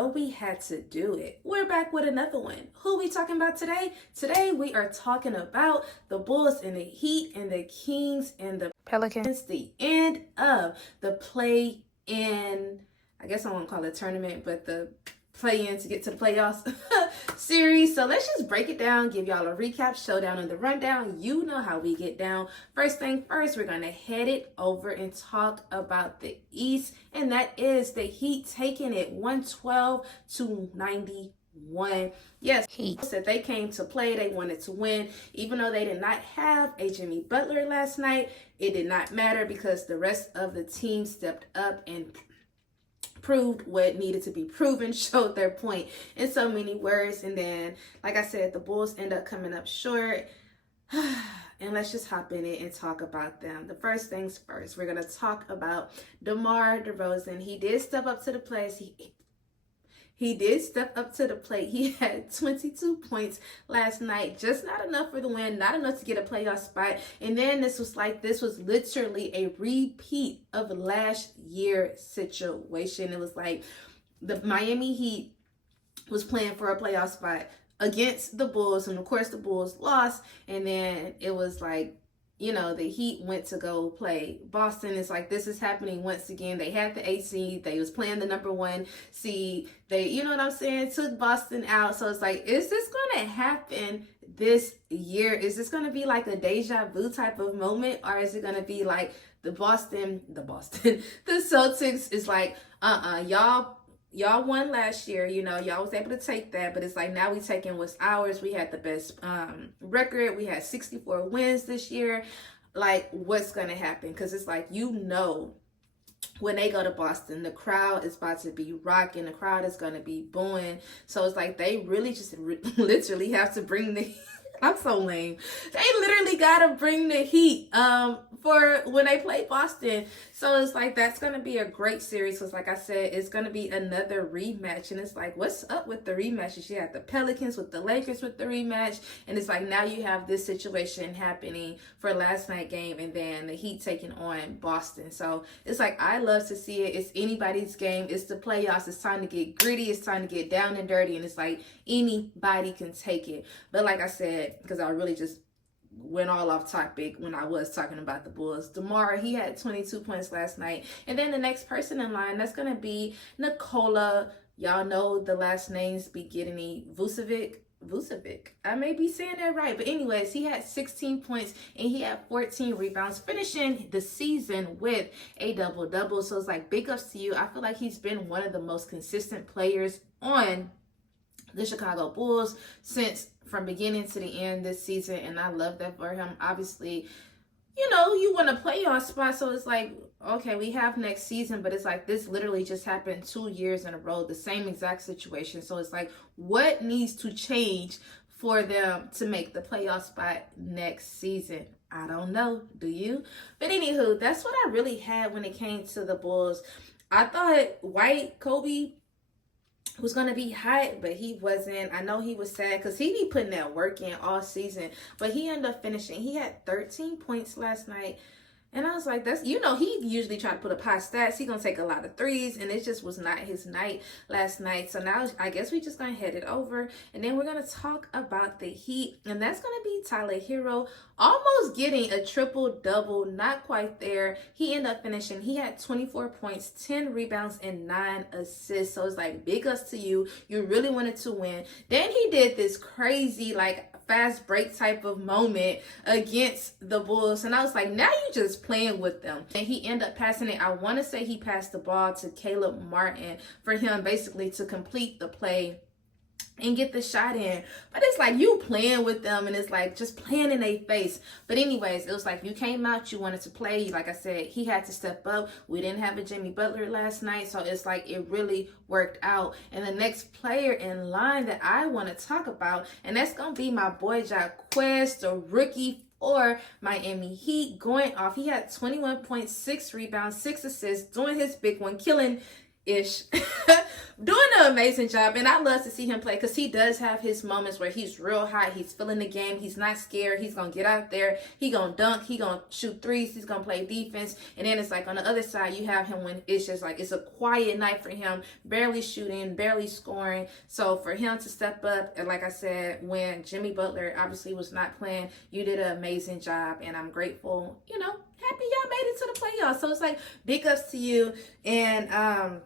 know we had to do it. We're back with another one. Who we talking about today? Today we are talking about the Bulls and the Heat and the Kings and the Pelicans. The end of the play-in, I guess I won't call it tournament, but the play-in to get to the playoffs series. So let's just break it down, give y'all a recap, showdown, and the rundown. You know how we get down. First thing first, we're going to head it over and talk about the East, and that is the Heat taking it 112-91. Yes, Heat said they came to play. They wanted to win. Even though they did not have a Jimmy Butler last night, it did not matter because the rest of the team stepped up and proved what needed to be proven, showed their point in so many words. And then, like I said, the Bulls end up coming up short. And let's just hop in it and talk about them. The first things first, we're going to talk about DeMar DeRozan. He did step up to the plate. He did step up to the plate. He had 22 points last night. Just not enough for the win. Not enough to get a playoff spot. And then this was literally a repeat of last year's situation. It was like the Miami Heat was playing for a playoff spot against the Bulls. And of course the Bulls lost. And then it was like, you know, the Heat went to go play Boston. It's like, this is happening once again. They had the AC. They was playing the number 1 seed. They, you know what I'm saying, took Boston out. So it's like, is this going to happen this year? Is this going to be like a deja vu type of moment? Or is it going to be like the Celtics is like, y'all won last year, you know, y'all was able to take that, but it's like now we taking what's ours. We had the best record. We had 64 wins this year. Like, what's gonna happen? Because it's like, you know, when they go to Boston, the crowd is about to be rocking. The crowd is gonna be booing. So it's like they really just literally have to bring the I'm so lame. They literally gotta bring the heat for when they play Boston. So it's like, that's gonna be a great series. Because like I said, it's gonna be another rematch. And it's like, what's up with the rematches? You had the Pelicans with the Lakers with the rematch. And it's like, now you have this situation happening for last night's game, and then the Heat taking on Boston. So it's like, I love to see it. It's anybody's game. It's the playoffs. It's time to get gritty. It's time to get down and dirty. And it's like, anybody can take it. But like I said, because I really just went all off topic when I was talking about the Bulls. DeMar, he had 22 points last night. And then the next person in line, that's going to be Nikola. Y'all know the last names beginning Vucevic. I may be saying that right. But anyways, he had 16 points and he had 14 rebounds, finishing the season with a double-double. So it's like, big ups to you. I feel like he's been one of the most consistent players on the Chicago Bulls from beginning to the end this season, and I love that for him. Obviously, you know, you want a playoff spot, so it's like, okay, we have next season, but it's like, this literally just happened 2 years in a row, the same exact situation. So it's like, what needs to change for them to make the playoff spot next season? I don't know. Do you? But anywho, that's what I really had when it came to the Bulls. I thought White Kobe was going to be hot, but he wasn't. I know he was sad because he be putting that work in all season, but he ended up finishing. He had 13 points last night. And I was like, that's, you know, he usually try to put up high stats. He going to take a lot of threes, and it just was not his night last night. So now I guess we just going to head it over, and then we're going to talk about the Heat, and that's going to be Tyler Herro, almost getting a triple-double, not quite there. He ended up finishing. He had 24 points, 10 rebounds, and 9 assists. So it's like, big ups to you. You really wanted to win. Then he did this crazy, like, fast break type of moment against the Bulls, and I was like, now you just playing with them. And he ended up passing it. I want to say he passed the ball to Caleb Martin for him basically to complete the play and get the shot in. But it's like, you playing with them, and it's like just playing in their face. But anyways, it was like, you came out, you wanted to play. Like I said, he had to step up. We didn't have a Jimmy Butler last night, so it's like, it really worked out. And the next player in line that I want to talk about, and that's gonna be my boy Jaquez, the rookie or Miami Heat, going off. He had 21.6 rebounds, 6 assists, doing his big one, killing ish. Doing an amazing job, and I love to see him play because he does have his moments where he's real hot. He's feeling the game. He's not scared. He's gonna get out there. He gonna dunk. He gonna shoot threes. He's gonna play defense. And then it's like on the other side, you have him when it's just like it's a quiet night for him, barely shooting, barely scoring. So for him to step up, and like I said, when Jimmy Butler obviously was not playing, you did an amazing job, and I'm grateful. You know, happy y'all made it to the playoffs. So it's like big ups to you, and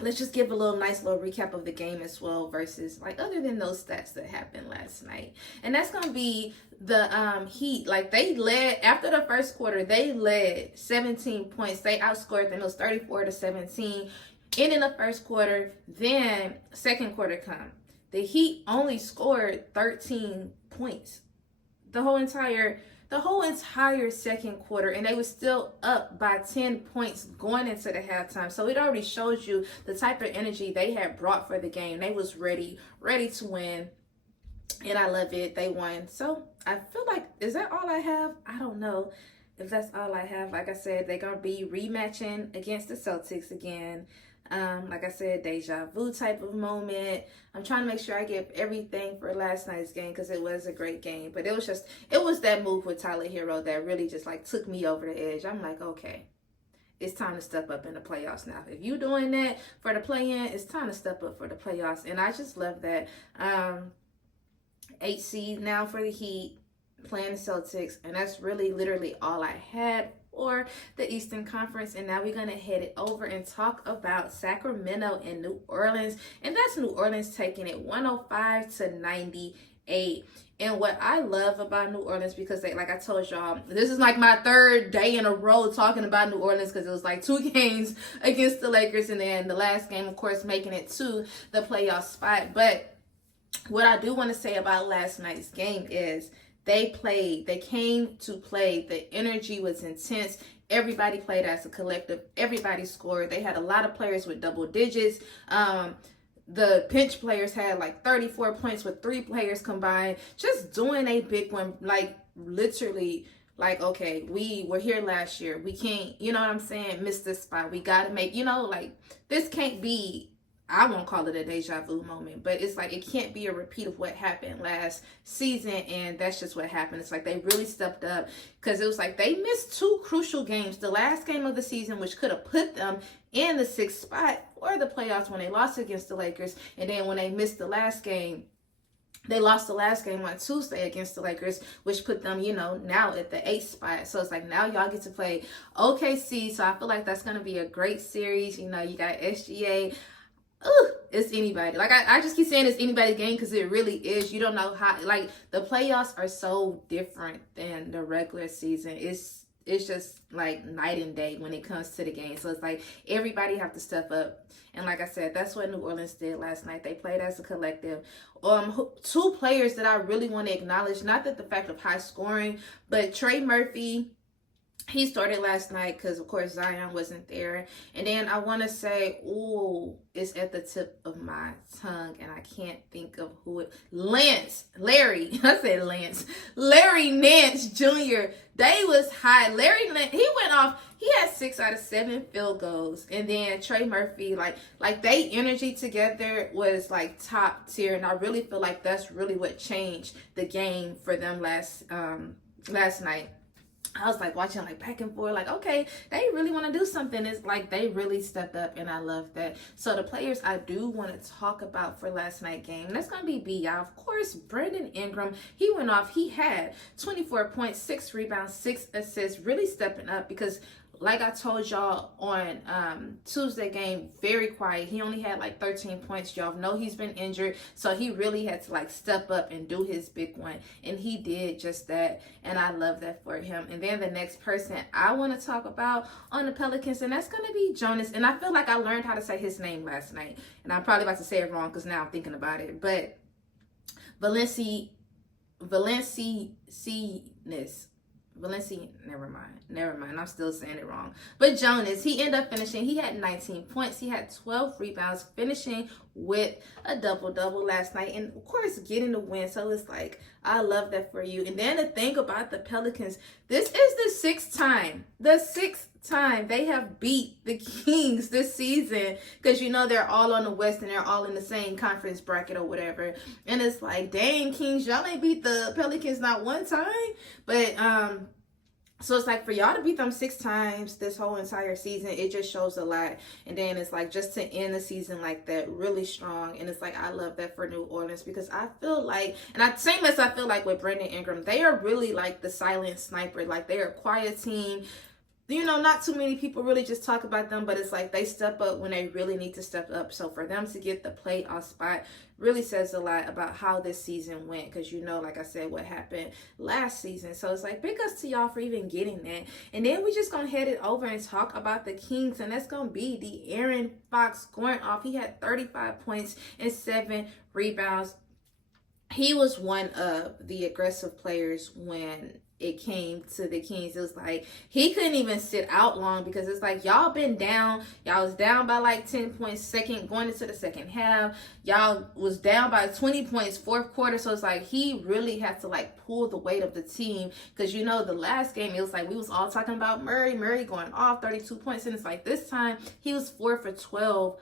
let's just give a nice little recap of the game as well versus like other than those stats that happened last night. And that's going to be the Heat. Like they led after the first quarter, they led 17 points. They outscored them. It was 34-17 in the first quarter. Then second quarter come. The Heat only scored 13 points. The whole entire second quarter, and they were still up by 10 points going into the halftime. So it already shows you the type of energy they had brought for the game. They was ready to win, and I love it. They won. So I feel like, is that all I have? I don't know if that's all I have. Like I said, they're going to be rematching against the Celtics again. Like I said, deja vu type of moment. I'm trying to make sure I give everything for last night's game because it was a great game. But it was that move with Tyler Herro that really just like took me over the edge. I'm like, okay, it's time to step up in the playoffs now. If you're doing that for the play-in, it's time to step up for the playoffs. And I just love that. 8 seed now for the Heat playing the Celtics. And that's really literally all I had for the Eastern Conference. And now we're going to head it over and talk about Sacramento and New Orleans. And that's New Orleans taking it 105-98. And what I love about New Orleans, because like I told y'all, this is like my third day in a row talking about New Orleans because it was like 2 games against the Lakers. And then the last game, of course, making it to the playoff spot. But what I do want to say about last night's game is they came to play. The energy was intense. Everybody played as a collective. Everybody scored. They had a lot of players with double digits. The bench players had like 34 points with 3 players combined. Just doing a big one, like literally, like, okay, we were here last year. We can't, you know what I'm saying, miss this spot. We got to make, like, this can't be, I won't call it a deja vu moment, but it's like it can't be a repeat of what happened last season, and that's just what happened. It's like they really stepped up because it was like they missed 2 crucial games. The last game of the season, which could have put them in the 6th spot or the playoffs when they lost against the Lakers, and then when they missed the last game, they lost the last game on Tuesday against the Lakers, which put them, now at the 8th spot. So it's like now y'all get to play OKC. So I feel like that's going to be a great series. You got SGA. Ooh, it's anybody. Like I just keep saying it's anybody's game because it really is. You don't know how, like, the playoffs are so different than the regular season. It's just like night and day when it comes to the game. So it's like everybody have to step up. And like I said, that's what New Orleans did last night. They played as a collective. 2 players that I really want to acknowledge, not that the fact of high scoring, but Trey Murphy. He started last night because, of course, Zion wasn't there. And then I want to say, it's at the tip of my tongue, and I can't think of who it... Larry Nance Jr. They was high. Larry Nance, he went off. He had 6 out of 7 field goals. And then Trey Murphy, like they energy together was like top tier. And I really feel like that's really what changed the game for them last night. I was like watching like back and forth, like, okay, they really want to do something. It's like they really stepped up, and I love that. So the players I do want to talk about for last night game, that's going to be B.I. Of course, Brandon Ingram, he went off. He had 24 points, 6 rebounds, 6 assists, really stepping up because like I told y'all on Tuesday game, very quiet. He only had like 13 points. Y'all know he's been injured. So he really had to like step up and do his big one. And he did just that. And I love that for him. And then the next person I want to talk about on the Pelicans, and that's going to be Jonas. And I feel like I learned how to say his name last night. And I'm probably about to say it wrong because now I'm thinking about it. But Valenciennes. Never mind. I'm still saying it wrong. But Jonas, he ended up finishing. He had 19 points. He had 12 rebounds, finishing with a double-double last night. And, of course, getting the win. So it's like, I love that for you. And then the thing about the Pelicans, this is the 6th time they have beat the Kings this season, because you know they're all on the West and they're all in the same conference bracket or whatever. And it's like, dang, Kings, y'all ain't beat the Pelicans not one time. But so it's like, for y'all to beat them 6 times this whole entire season, it just shows a lot. And then it's like, just to end the season like that, really strong. And it's like, I love that for New Orleans, because I feel like, same as I feel like with Brandon Ingram, they are really like the silent sniper. Like, they're a quiet team. You know, not too many people really just talk about them, but it's like they step up when they really need to step up. So for them to get the playoff spot really says a lot about how this season went, because you know, like I said, what happened last season. So it's like, big ups to y'all for even getting that. And then we just gonna head it over and talk about the Kings, and that's gonna be the Aaron Fox going off. He had 35 points and 7 rebounds. He was one of the aggressive players when it came to the Kings. It was like he couldn't even sit out long, because it's like, y'all been down. Y'all was down by like 10 points going into the second half. Y'all was down by 20 points fourth quarter. So it's like he really had to like pull the weight of the team, because you know the last game it was like we was all talking about Murray going off 32 points, and it's like this time he was 4 for 12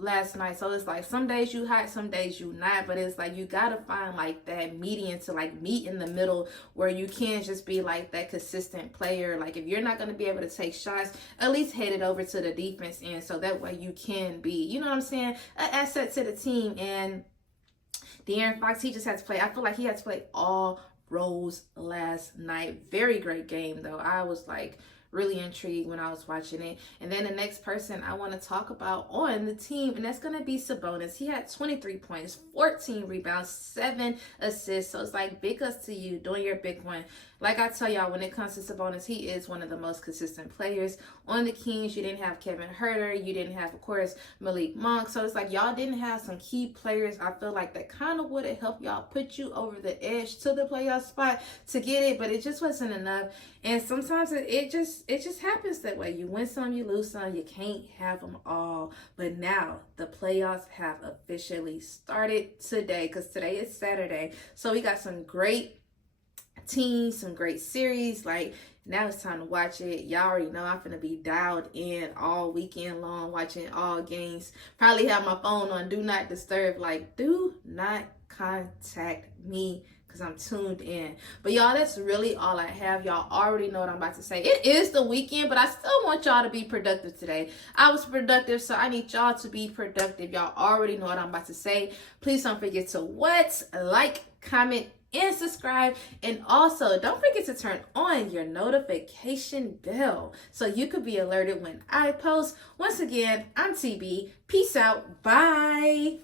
last night. So it's like, some days you hot, some days you not, but it's like you gotta find like that median to like meet in the middle, where you can't just be like that consistent player. Like, if you're not going to be able to take shots, at least head it over to the defense end, so that way you can be, you know what I'm saying, an asset to the team. And De'Aaron Fox, he just had to play. I feel like he had to play all roles last night. Very great game though. I was like really intrigued when I was watching it. And then the next person I want to talk about on the team, and that's going to be Sabonis. He had 23 points, 14 rebounds, 7 assists. So it's like, big ups to you doing your big one. Like I tell y'all, when it comes to Sabonis, he is one of the most consistent players on the Kings. You didn't have Kevin Herter. You didn't have, of course, Malik Monk. So it's like, y'all didn't have some key players. I feel like that kind of would have helped y'all put you over the edge to the playoff spot to get it, but it just wasn't enough. And sometimes it just happens that way. You win some, you lose some. You can't have them all. But now the playoffs have officially started today, because today is Saturday. So we got some great teams, some great series. Like, now it's time to watch it. Y'all already know I'm finna be dialed in all weekend long, watching all games. Probably have my phone on do not disturb. Like, do not contact me, because I'm tuned in. But y'all, that's really all I have. Y'all already know what I'm about to say. It is the weekend, but I still want y'all to be productive today. I was productive, so I need y'all to be productive. Y'all already know what I'm about to say. Please don't forget to like, comment, and subscribe. And also, don't forget to turn on your notification bell so you could be alerted when I post. Once again, I'm TB. Peace out. Bye.